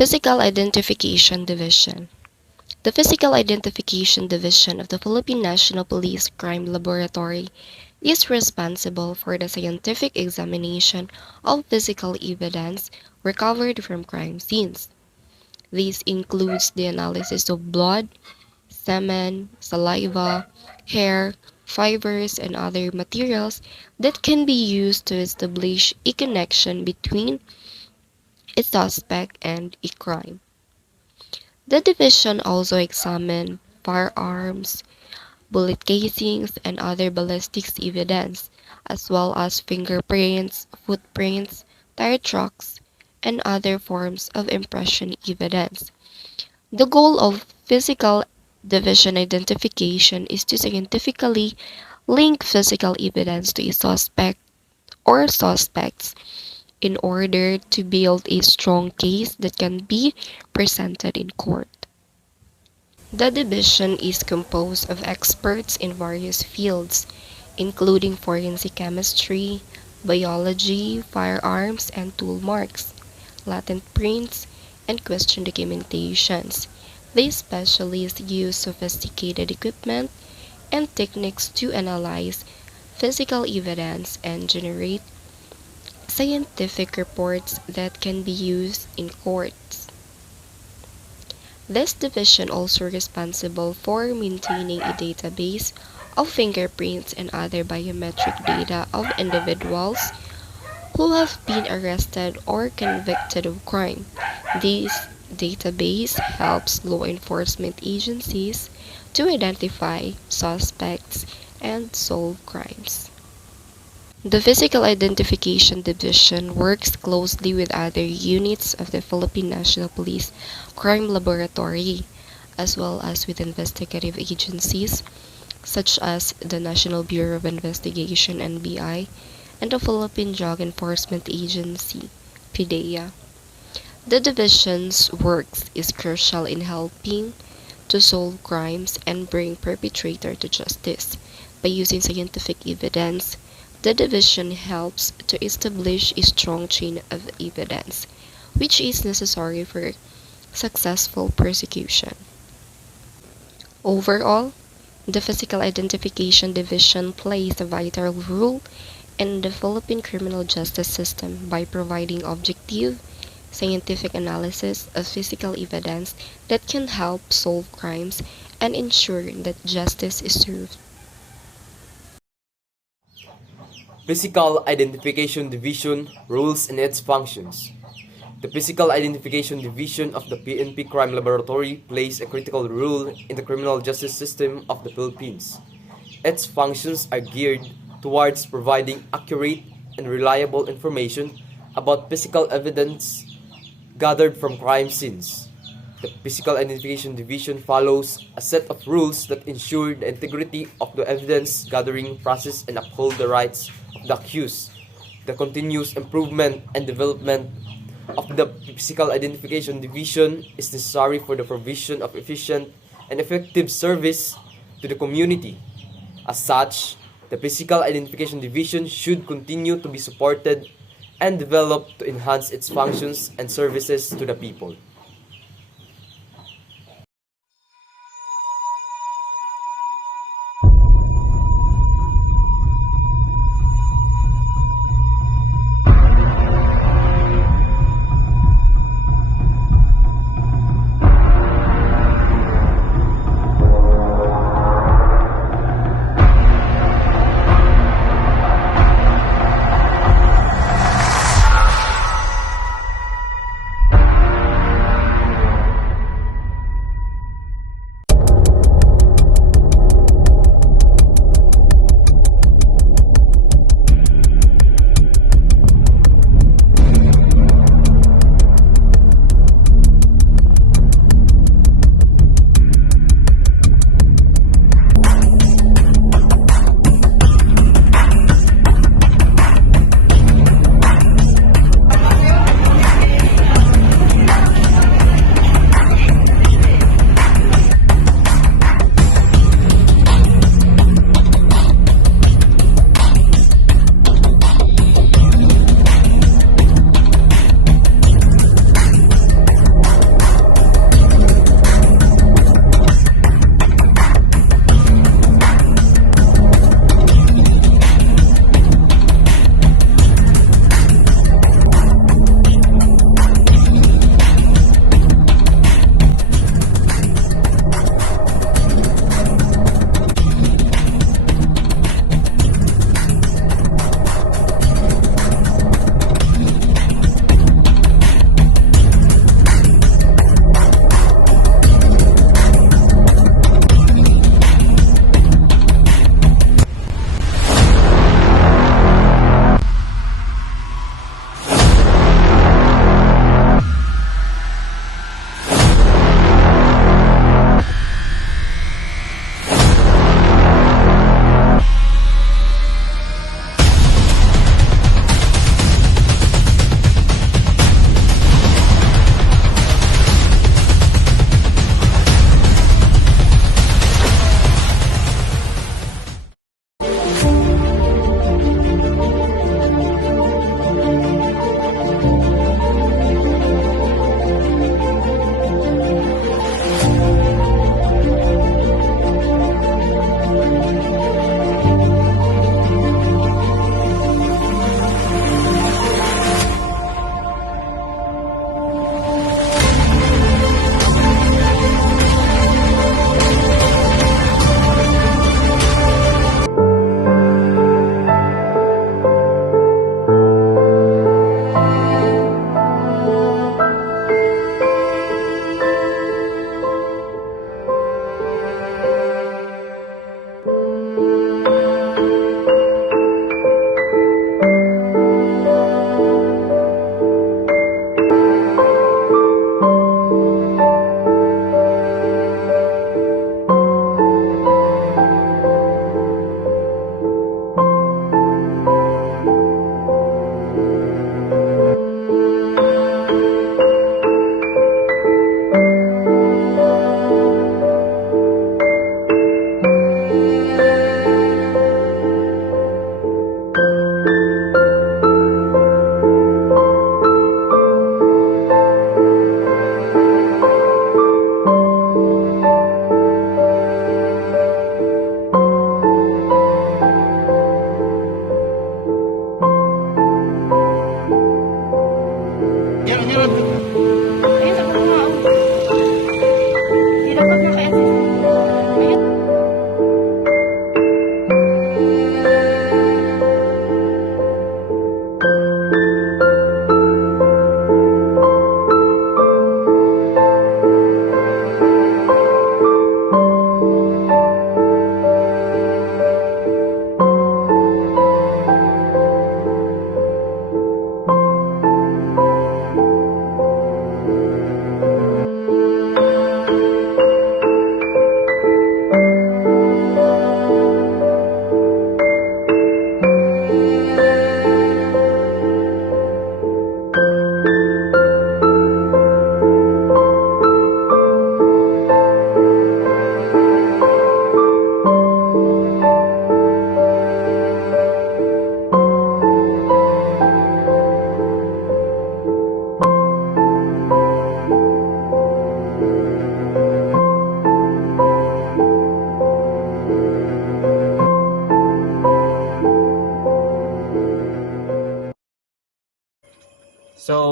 Physical Identification Division. The Physical Identification Division of the Philippine National Police Crime Laboratory is responsible for the scientific examination of physical evidence recovered from crime scenes. This includes the analysis of blood, semen, saliva, hair, fibers, and other materials that can be used to establish a connection between a suspect and a crime. The division also examined firearms, bullet casings, and other ballistics evidence, as well as fingerprints, footprints, tire tracks, and other forms of impression evidence. The goal of physical division identification is to scientifically link physical evidence to a suspect or suspects in order to build a strong case that can be presented in court. The division is composed of experts in various fields, including forensic chemistry, biology, firearms and tool marks, latent prints, and question documentations. These specialists use sophisticated equipment and techniques to analyze physical evidence and generate scientific reports that can be used in courts. This division also responsible for maintaining a database of fingerprints and other biometric data of individuals who have been arrested or convicted of crime. This database helps law enforcement agencies to identify suspects and solve crimes. The Physical Identification Division works closely with other units of the Philippine National Police Crime Laboratory, as well as with investigative agencies such as the National Bureau of Investigation (NBI) and the Philippine Drug Enforcement Agency (PDEA). The division's work is crucial in helping to solve crimes and bring perpetrators to justice. By using scientific evidence, the division helps to establish a strong chain of evidence, which is necessary for successful prosecution. Overall, the Physical Identification Division plays a vital role in the Philippine criminal justice system by providing objective, scientific analysis of physical evidence that can help solve crimes and ensure that justice is served. Physical Identification Division rules and its functions. The Physical Identification Division of the PNP Crime Laboratory plays a critical role in the criminal justice system of the Philippines. Its functions are geared towards providing accurate and reliable information about physical evidence gathered from crime scenes. The Physical Identification Division follows a set of rules that ensure the integrity of the evidence gathering process and uphold the rights of the accused. The continuous improvement and development of the Physical Identification Division is necessary for the provision of efficient and effective service to the community. As such, the Physical Identification Division should continue to be supported and developed to enhance its functions and services to the people.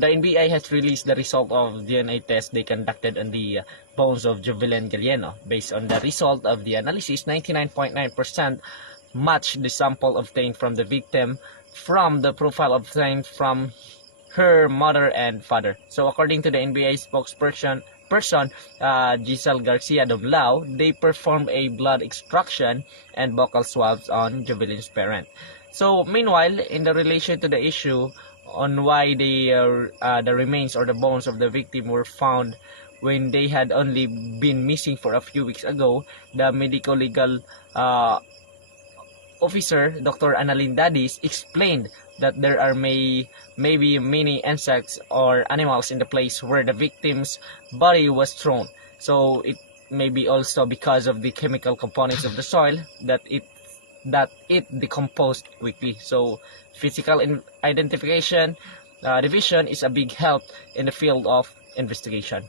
the NBI has released the result of DNA test they conducted on the bones of Jovelyn Gallieno. Based on the result of the analysis, 99.9% matched the sample obtained from the victim from the profile obtained from her mother and father. So according to the NBA spokesperson, Giselle Garcia Domlao, they performed a blood extraction and vocal swabs on Jovelyn's parent. So meanwhile, in the relation to the issue on why the remains or the bones of the victim were found when they had only been missing for a few weeks ago, the medical legal officer, Dr. Annalyn Dadis, explained that there are maybe many insects or animals in the place where the victim's body was thrown. So it may be also because of the chemical components of the soil that it decomposed quickly. So physical identification division is a big help in the field of investigation.